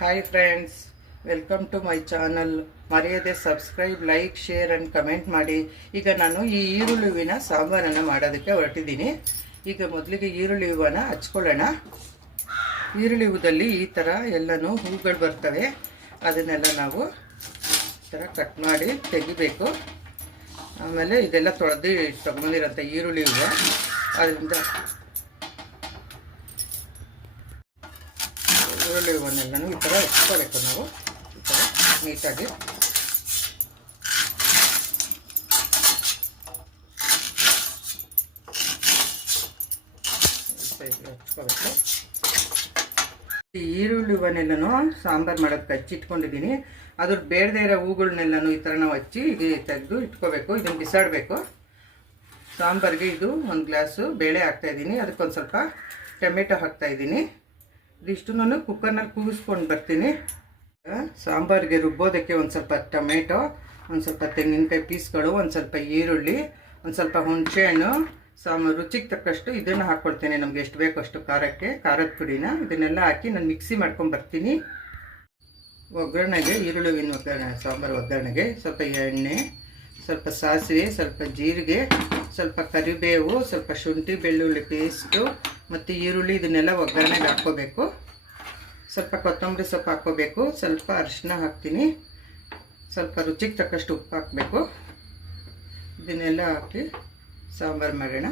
Hi friends, welcome to my channel. ಮರೆಯದೆ subscribe, like, share and comment ಮಾಡಿ. ಈಗ ನಾನು ಈ ಈರುಳ್ಳಿ ಹೂವಿನ ಸಾಂಬಾರನ್ನು ಮಾಡೋದಕ್ಕೆ ಹೊರಟಿದ್ದೀನಿ. ಈಗ ಮೊದಲಿಗೆ ಈರುಳ್ಳಿ ಹೂವನ್ನು ಹಚ್ಕೊಳ್ಳೋಣ. ಈರುಳ್ಳಿ ಹೂದಲ್ಲಿ ಈ ಥರ ಎಲ್ಲನೂ ಹೂಗಳು ಬರ್ತವೆ. ಅದನ್ನೆಲ್ಲ ನಾವು ಈ ಥರ ಕಟ್ ಮಾಡಿ ತೆಗಿಬೇಕು. ಆಮೇಲೆ ಇದೆಲ್ಲ ತೊಳೆದು ತಗೊಂಡಿರೋಂಥ ಈರುಳ್ಳಿ ಹೂವು, ಅದರಿಂದ ಈರುಳ್ಳಿ ಹೂವನ್ನೆಲ್ಲನೂ ಈ ಥರ ಹಚ್ಕೋಬೇಕು. ನಾವು ಈ ಥರ ನೀಟಾಗಿ ಹಚ್ಕೋಬೇಕು. ಈ ಈರುಳ್ಳಿ ಹೂವನ್ನೆಲ್ಲನೂ ಸಾಂಬಾರು ಮಾಡೋದಕ್ಕೆ ಹಚ್ಚಿಟ್ಕೊಂಡಿದ್ದೀನಿ. ಅದ್ರ ಬೇಡದೇ ಇರೋ ಹೂಗಳನ್ನೆಲ್ಲನೂ ಈ ಥರ ನಾವು ಹಚ್ಚಿ ತೆಗೆದು ಇಟ್ಕೋಬೇಕು. ಇದನ್ನು ಬಿಸಾಡಬೇಕು. ಸಾಂಬಾರಿಗೆ ಇದು 1 ಗ್ಲಾಸು ಬೇಳೆ ಹಾಕ್ತಾಯಿದ್ದೀನಿ. ಅದಕ್ಕೊಂದು ಸ್ವಲ್ಪ ಟೊಮೆಟೊ ಹಾಕ್ತಾಯಿದ್ದೀನಿ. ಇದಿಷ್ಟು ನಾನು ಕುಕ್ಕರ್ನಲ್ಲಿ ಕೂಗಿಸ್ಕೊಂಡು ಬರ್ತೀನಿ. ಸಾಂಬಾರಿಗೆ ರುಬ್ಬೋದಕ್ಕೆ ಒಂದು ಸ್ವಲ್ಪ ಟೊಮೆಟೊ, ಒಂದು ಸ್ವಲ್ಪ ತೆಂಗಿನಕಾಯಿ ಪೀಸ್ಗಳು, ಒಂದು ಸ್ವಲ್ಪ ಈರುಳ್ಳಿ, ಒಂದು ಸ್ವಲ್ಪ ಹುಣಸೆಹಣ್ಣು, ರುಚಿಗೆ ತಕ್ಕಷ್ಟು ಇದನ್ನು ಹಾಕ್ಕೊಳ್ತೇನೆ. ನಮಗೆ ಎಷ್ಟು ಬೇಕೋ ಅಷ್ಟು ಖಾರಕ್ಕೆ ಖಾರದ ಪುಡಿನ ಇದನ್ನೆಲ್ಲ ಹಾಕಿ ನಾನು ಮಿಕ್ಸಿ ಮಾಡ್ಕೊಂಡು ಬರ್ತೀನಿ. ಒಗ್ಗರಣೆಗೆ ಈರುಳ್ಳಿ ಒಗ್ಗರಣೆ, ಸಾಂಬಾರು ಒಗ್ಗರಣೆಗೆ ಸ್ವಲ್ಪ ಎಣ್ಣೆ, ಸ್ವಲ್ಪ ಸಾಸಿವೆ, ಸ್ವಲ್ಪ ಜೀರಿಗೆ, ಸ್ವಲ್ಪ ಕರಿಬೇವು, ಸ್ವಲ್ಪ ಶುಂಠಿ ಬೆಳ್ಳುಳ್ಳಿ ಪೇಸ್ಟು ಮತ್ತು ಈರುಳ್ಳಿ ಇದನ್ನೆಲ್ಲ ಒಗ್ಗರಣೆಗೆ ಹಾಕ್ಕೋಬೇಕು. ಸ್ವಲ್ಪ ಕೊತ್ತಂಬರಿ ಸೊಪ್ಪು ಹಾಕ್ಕೋಬೇಕು. ಸ್ವಲ್ಪ ಅರಿಶಿನ ಹಾಕ್ತೀನಿ. ಸ್ವಲ್ಪ ರುಚಿಗೆ ತಕ್ಕಷ್ಟು ಉಪ್ಪು ಹಾಕಬೇಕು. ಇದನ್ನೆಲ್ಲ ಹಾಕಿ ಸಾಂಬಾರು ಮಾಡೋಣ.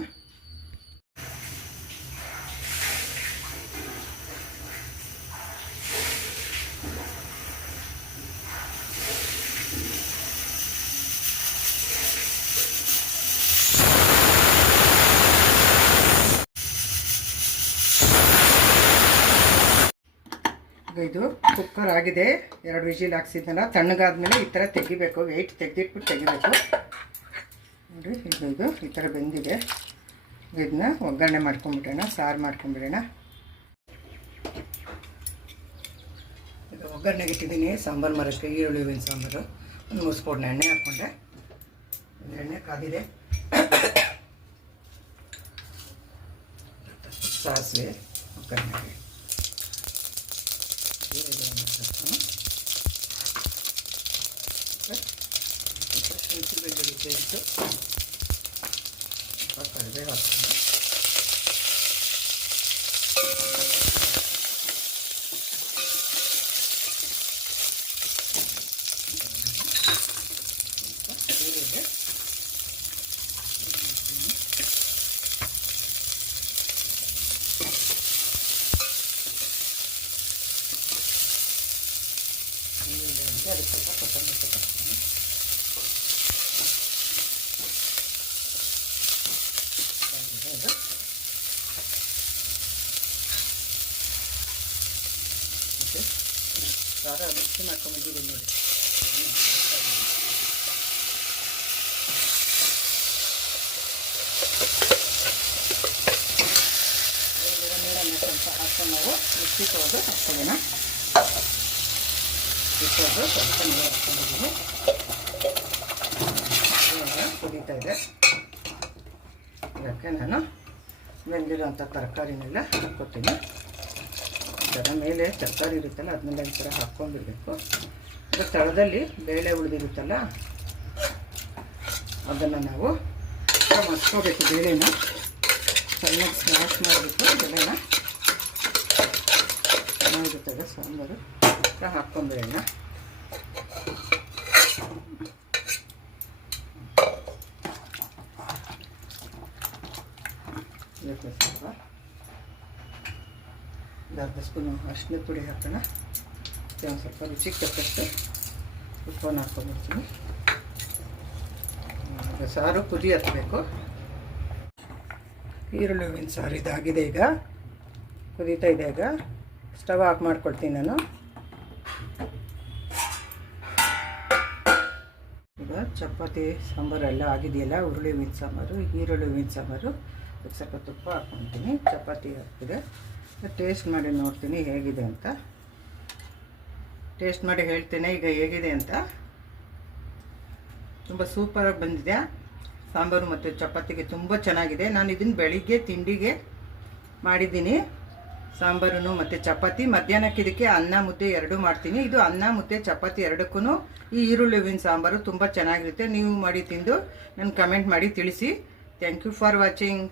ಇದು ಕುಕ್ಕರ್ ಆಗಿದೆ. 2 ವಿಜಿಲ್ ಹಾಕ್ಸಿದ್ನಲ್ಲ, ತಣ್ಣಗಾದ್ಮೇಲೆ ಈ ಥರ ತೆಗಿಬೇಕು. ವೆಯ್ಟ್ ತೆಗೆದಿಟ್ಬಿಟ್ಟು ತೆಗಿಬೇಕು. ನೋಡಿ, ಇದು ಈ ಥರ ಬೆಂದಿದೆ. ಇದನ್ನ ಒಗ್ಗರಣೆ ಮಾಡ್ಕೊಂಬಿಡೋಣ, ಸಾರು ಮಾಡ್ಕೊಂಬಿಡೋಣ. ಇದು ಒಗ್ಗರಣೆಗೆ ಇಟ್ಟಿದ್ದೀನಿ ಸಾಂಬಾರು ಮಾಡೋಕ್ಕೆ. ಈರುಳ್ಳಿ ಹೂವಿನ ಸಾಂಬಾರು. ಒಂದು 3 ಸ್ಪೂನ್ ಎಣ್ಣೆ ಹಾಕ್ಕೊಂಡೆ. ಎಣ್ಣೆ ಕಾದಿದೆ. ಸಾಸಿವೆ ಒಗ್ಗರಣೆಗೆ, ಶುಂಠಿ ಬೆಳ್ಳುಳ್ಳಿ ಪೇಸ್ಟು, ಸ್ವಲ್ಪ ಕರಿಬೇವು ಹಾಕ್ತೀನಿ. ಅದಕ್ಕೆ ಸ್ವಲ್ಪ ಕೊತ್ತಂಬರಿ ಸೊಪ್ಪು ಹಾಕ್ತೀನಿ. ಇದು ಖಾರ ಮಿಕ್ಸಿ ಮಾಡ್ಕೊಂಡ್ಬಂದಿದ್ದೀನಿ ನೋಡಿ. ನೀರನ್ನು ಸ್ವಲ್ಪ ಹಾಕ್ಕೊಂಡು ನಾವು ಮಿಕ್ಸಿ ತೊಳೆದು ಹಾಕ್ಕೊಳ್ಳೋಣ. ಇಟ್ಟೋದು ಸ್ವಲ್ಪ ನೀರು ಹಾಕ್ಕೊಂಡಿದ್ದೀನಿ. ಕುದೀತಾ ಇದೆ. ಇದಕ್ಕೆ ನಾನು ಬೆಂದಿರೋಂಥ ತರಕಾರಿನೆಲ್ಲ ಹಾಕ್ಕೊತೀನಿ. ಈ ಥರ ಮೇಲೆ ತರಕಾರಿ ಇರುತ್ತಲ್ಲ, ಅದನ್ನೆಲ್ಲ ಈ ಥರ ಹಾಕ್ಕೊಂಡಿರ್ಬೇಕು. ಅದು ತಳದಲ್ಲಿ ಬೇಳೆ ಉಳಿದಿರುತ್ತಲ್ಲ, ಅದನ್ನು ನಾವು ಮಸ್ಕೋಬೇಕು. ಬೇಳೆನ ಚೆನ್ನಾಗಿ ಸ್ಮ್ಯಾಶ್ ಮಾಡಬೇಕು. ಬೇಳೆನ ಚೆನ್ನಾಗಿರುತ್ತದೆ ಸಾಂಬಾರು. ಹಾಕ್ಕೊಂಬಿಡೋಣ. ಇದಕ್ಕೆ ಸ್ವಲ್ಪ ಅರ್ಧ ಸ್ಪೂನು ಅರಿಶಿನ ಪುಡಿ ಹಾಕೋಣ. ಒಂದು ಸ್ವಲ್ಪ ರುಚಿಗೆ ತಕ್ಕಷ್ಟು ಉಪ್ಪನ್ನು ಹಾಕ್ಕೊಂಡ್ಬಿಡ್ತೀನಿ. ಸಾರು ಕುದಿ ಹತ್ತಬೇಕು. ಈರುಳ್ಳಿ ಹೂವಿನ ಸಾರು ಇದಾಗಿದೆ. ಈಗ ಕುದೀತಾ ಇದೆ. ಈಗ ಸ್ಟವ್ ಆಫ್ ಮಾಡ್ಕೊಳ್ತೀನಿ ನಾನು. ಈಗ ಚಪಾತಿ ಸಾಂಬಾರು ಎಲ್ಲ ಆಗಿದೆಯಲ್ಲ, ಈರುಳ್ಳಿ ಹೂವಿನ ಸಾಂಬಾರು. ಅದಕ್ಕೆ ಸ್ವಲ್ಪ ತುಪ್ಪ ಹಾಕ್ಕೊಳ್ತೀನಿ. ಚಪಾತಿ ಹಾಕ್ತಿದೆ. ಟೇಸ್ಟ್ ಮಾಡಿ ನೋಡ್ತೀನಿ ಹೇಗಿದೆ ಅಂತ. ಟೇಸ್ಟ್ ಮಾಡಿ ಹೇಳ್ತೇನೆ ಈಗ ಹೇಗಿದೆ ಅಂತ. ತುಂಬ ಸೂಪರಾಗಿ ಬಂದಿದೆ ಸಾಂಬಾರು ಮತ್ತು ಚಪಾತಿಗೆ ತುಂಬ ಚೆನ್ನಾಗಿದೆ. ನಾನು ಇದನ್ನು ಬೆಳಿಗ್ಗೆ ತಿಂಡಿಗೆ ಮಾಡಿದ್ದೀನಿ. ಸಾಂಬಾರು ಮತ್ತು ಚಪಾತಿ. ಮಧ್ಯಾಹ್ನಕ್ಕೆ ಇದಕ್ಕೆ ಅನ್ನ ಮುದ್ದೆ ಎರಡೂ ಮಾಡ್ತೀನಿ. ಇದು ಅನ್ನ ಮುದ್ದೆ ಚಪಾತಿ ಎರಡಕ್ಕೂ ಈ ಈರುಳ್ಳಿ ಹೂವಿನ ಸಾಂಬಾರು ತುಂಬ ಚೆನ್ನಾಗಿರುತ್ತೆ. ನೀವು ಮಾಡಿ ತಿಂದು ನನ್ನ ಕಮೆಂಟ್ ಮಾಡಿ ತಿಳಿಸಿ. Thank you for watching.